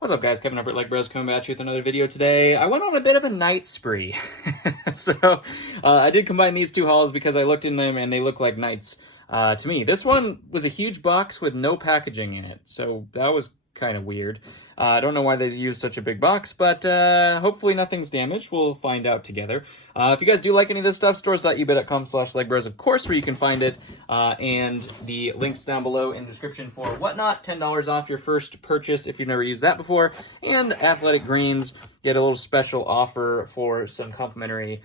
What's up, guys? Kevin over at Legbros coming at you with another video today. I went on a bit of a night spree. So I did combine these two hauls because I looked in them and they look like knights to me. This one was a huge box with no packaging in it, so that was kind of weird. I don't know why they used such a big box, but hopefully nothing's damaged. We'll find out together. If you guys do like any of this stuff, stores.ebay.com/legbros, of course, where you can find it, and the links down below in the description for whatnot. $10 off your first purchase if you've never used that before, and Athletic Greens get a little special offer for some complimentary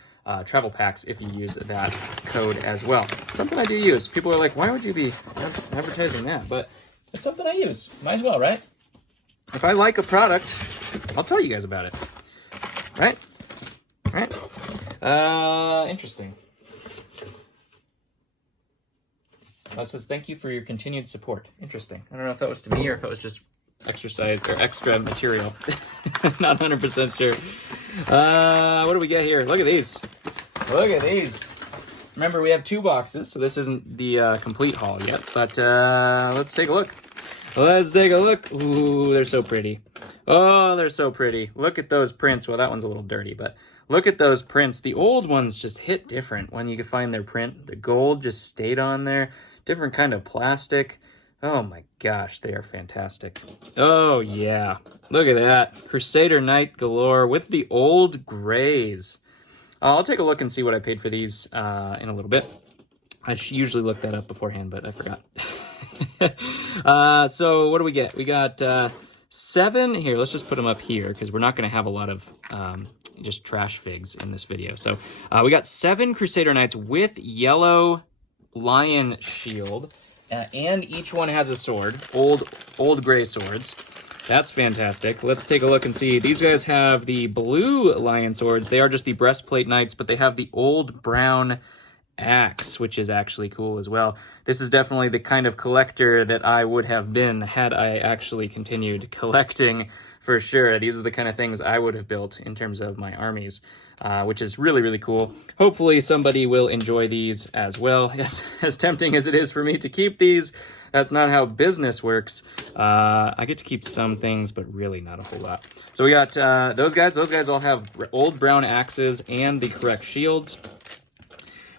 travel packs if you use that code as well. Something I do use. People are like, why would you be advertising that? But it's something I use. Might as well, right? If I like a product, I'll tell you guys about it. Right? Right? Interesting. That says, thank you for your continued support. Interesting. I don't know if that was to me or if it was just exercise or extra material. Not 100% sure. What do we get here? Look at these. Look at these. Remember, we have two boxes, so this isn't the complete haul yet, but let's take a look. Let's take a look. Ooh, they're so pretty. Oh, they're so pretty. Look at those prints. Well, that one's a little dirty, but look at those prints. The old ones just hit different when you could find their print. The gold just stayed on there. Different kind of plastic. Oh my gosh, they are fantastic. Oh yeah, look at that. Crusader Knight galore with the old grays. I'll take a look and see what I paid for these in a little bit. I usually look that up beforehand, but I forgot. So what do we get? We got 7 here. Let's just put them up here because we're not going to have a lot of just trash figs in this video. So we got 7 Crusader Knights with yellow lion shield, and each one has a sword. Old gray swords. That's fantastic. Let's take a look and see. These guys have the blue lion swords. They are just the breastplate knights, but they have the old brown axe, which is actually cool as well. This is definitely the kind of collector that I would have been had I actually continued collecting, for sure. These are the kind of things I would have built in terms of my armies, which is really, really cool. Hopefully somebody will enjoy these as well. As tempting as it is for me to keep these, that's not how business works. I get to keep some things, but really not a whole lot. So we got those guys. Those guys all have old brown axes and the correct shields.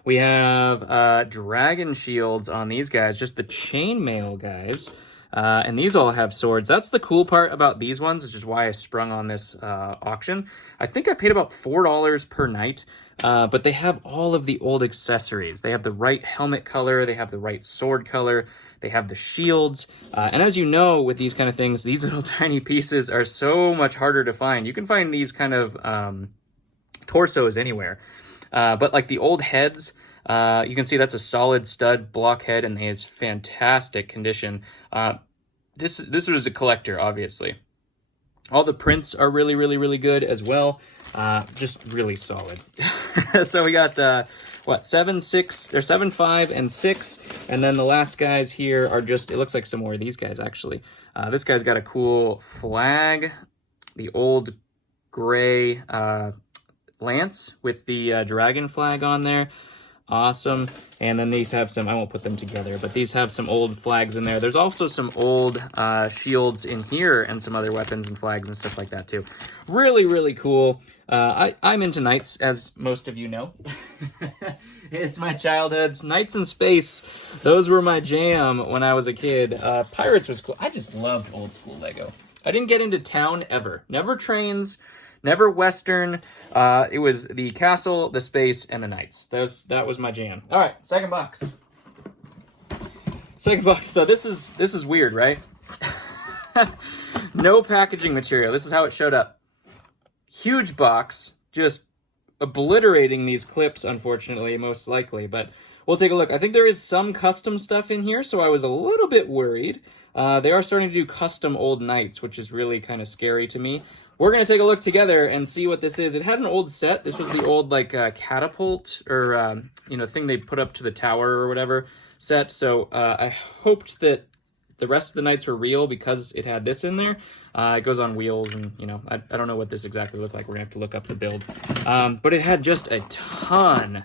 We have dragon shields on these guys, just the chainmail guys. And these all have swords. That's the cool part about these ones, which is why I sprung on this auction. I think I paid about $4 per knight, but they have all of the old accessories. They have the right helmet color, they have the right sword color, they have the shields. And as you know, with these kind of things, these little tiny pieces are so much harder to find. You can find these kind of torsos anywhere. But like the old heads, you can see that's a solid stud block head and it is fantastic condition. This was a collector, obviously. All the prints are really, really, really good as well. Just really solid. So we got, what, 7, 6, or 7, 5, and 6. And then the last guys here are just, it looks like some more of these guys, actually. This guy's got a cool flag, the old gray lance with the dragon flag on there. Awesome. And then these have some, I won't put them together, but these have some old flags in there. There's also some old shields in here and some other weapons and flags and stuff like that too. Really, really cool. I'm into knights, as most of you know. It's my childhood. Knights in space, those were my jam when I was a kid. Pirates was cool. I just loved old school Lego. I didn't get into town ever. Never trains. Never Western. It was the castle, the space, and the knights. That was my jam. All right, second box. Second box. So this is weird, right? No packaging material. This is how it showed up. Huge box, just obliterating these clips, unfortunately, most likely. But we'll take a look. I think there is some custom stuff in here, so I was a little bit worried. They are starting to do custom old knights, which is really kind of scary to me. We're going to take a look together and see what this is. It had an old set. This was the old, like, catapult or, thing they put up to the tower or whatever set. So I hoped that the rest of the knights were real because it had this in there. It goes on wheels and, I don't know what this exactly looked like. We're going to have to look up the build. But it had just a ton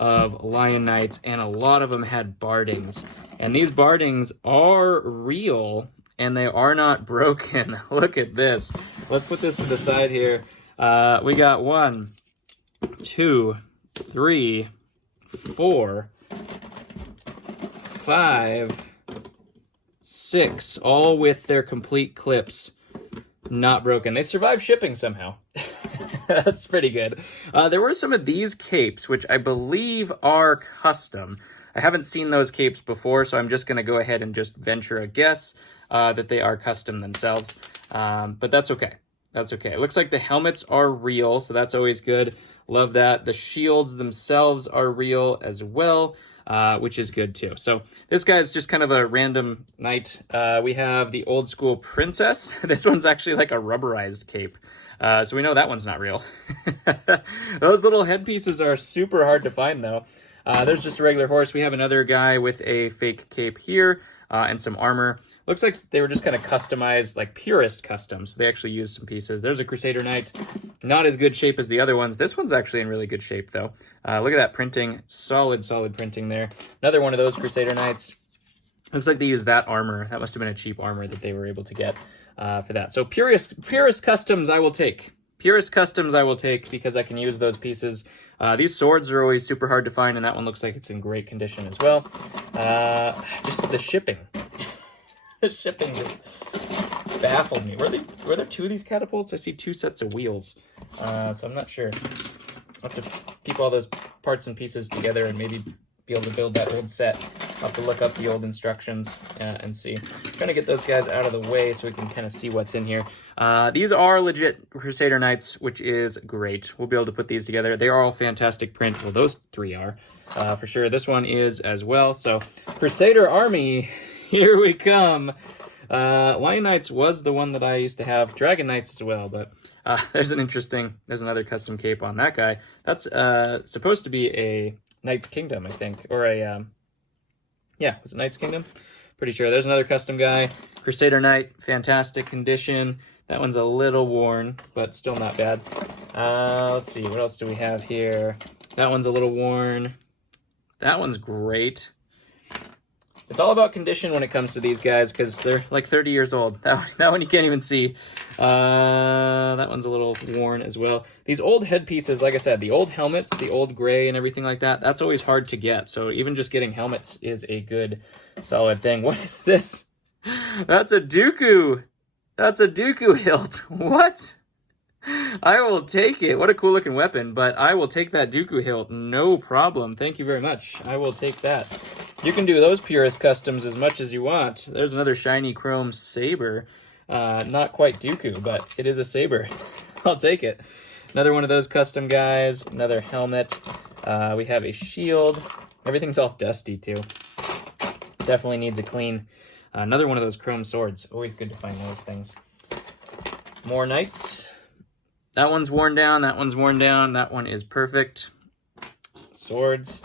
of Lion Knights, and a lot of them had Bardings. And these Bardings are real. and they are not broken. Look at this. Let's put this to the side here. We got 1, 2, 3, 4, 5, 6, all with their complete clips not broken. They survived shipping somehow. That's pretty good. There were some of these capes, which I believe are custom. I haven't seen those capes before, so I'm just going to go ahead and just venture a guess that they are custom themselves. But that's okay. That's okay. It looks like the helmets are real, so that's always good. Love that. The shields themselves are real as well, which is good too. So this guy's just kind of a random knight. We have the old school princess. This one's actually like a rubberized cape. So we know that one's not real. Those little headpieces are super hard to find though. There's just a regular horse. We have another guy with a fake cape here and some armor. Looks like they were just kind of customized, like purist customs. They actually used some pieces. There's a Crusader Knight. Not as good shape as the other ones. This one's actually in really good shape though. Look at that printing. Solid printing there. Another one of those Crusader Knights. Looks like they used that armor. That must have been a cheap armor that they were able to get for that. So purist customs I will take. Purist customs I will take because I can use those pieces. These swords are always super hard to find, and that one looks like it's in great condition as well. Just the shipping. The shipping just baffled me. Were there 2 of these catapults? I see 2 sets of wheels. So I'm not sure. I'll have to keep all those parts and pieces together and maybe be able to build that old set. I'll have to look up the old instructions and see. Trying to get those guys out of the way so we can kind of see what's in here. These are legit Crusader Knights, which is great. We'll be able to put these together. They are all fantastic print. Well, those 3 are for sure. This one is as well. So Crusader Army, here we come. Lion Knights was the one that I used to have. Dragon Knights as well, but there's another custom cape on that guy. That's supposed to be a Knight's Kingdom, I think, or a, yeah, was it Knight's Kingdom? Pretty sure. There's another custom guy. Crusader Knight, fantastic condition. That one's a little worn, but still not bad. Let's see, what else do we have here? That one's a little worn. That one's great. It's all about condition when it comes to these guys, because they're like 30 years old. That one you can't even see. That one's a little worn as well. These old headpieces, like I said, the old helmets, the old gray and everything like that, that's always hard to get. So even just getting helmets is a good, solid thing. What is this? That's a Dooku. That's a Dooku hilt. What? I will take it. What a cool looking weapon, but I will take that Dooku hilt. No problem. Thank you very much. I will take that. You can do those purist customs as much as you want. There's another shiny chrome saber. Not quite Dooku, but it is a saber. I'll take it. Another one of those custom guys. Another helmet. We have a shield. Everything's all dusty too. Definitely needs a clean. Another one of those chrome swords. Always good to find those things. More knights. That one's worn down. That one's worn down. That one is perfect. Swords.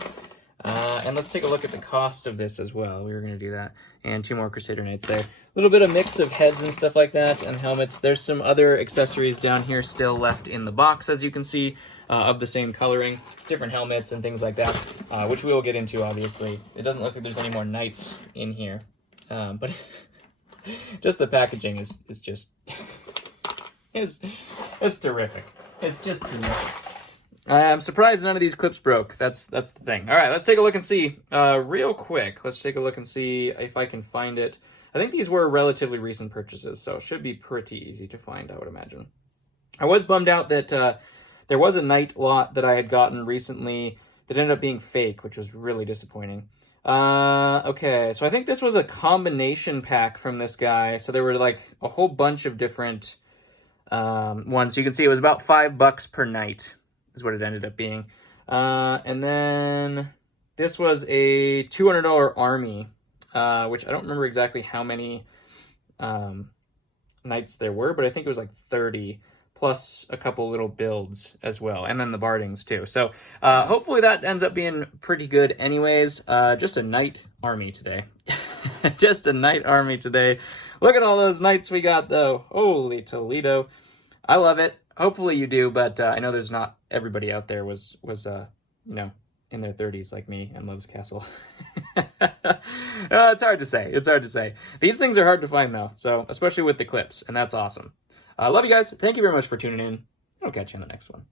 And let's take a look at the cost of this as well. We were going to do that. And 2 more Crusader Knights there. A little bit of mix of heads and stuff like that, and helmets. There's some other accessories down here still left in the box, as you can see, of the same coloring. Different helmets and things like that, which we will get into, obviously. It doesn't look like there's any more knights in here. But just the packaging is just... it's terrific. It's just terrific. I'm surprised none of these clips broke. That's the thing. All right, let's take a look and see. Real quick, let's take a look and see if I can find it. I think these were relatively recent purchases, so it should be pretty easy to find, I would imagine. I was bummed out that there was a Knight lot that I had gotten recently that ended up being fake, which was really disappointing. Okay, so I think this was a combination pack from this guy. So there were like a whole bunch of different ones. So you can see it was about $5 per knight is what it ended up being. And then this was a $200 army, which I don't remember exactly how many knights there were, but I think it was like 30 plus a couple little builds as well, and then the bardings too. So hopefully that ends up being pretty good anyways. Just a knight army today. Just a knight army today. Look at all those knights we got though. Holy Toledo. I love it. Hopefully you do, but I know there's not everybody out there was you know, in their 30s like me and loves Castle. It's hard to say. It's hard to say. These things are hard to find, though, so especially with the clips, and that's awesome. I love you guys. Thank you very much for tuning in. I'll catch you on the next one.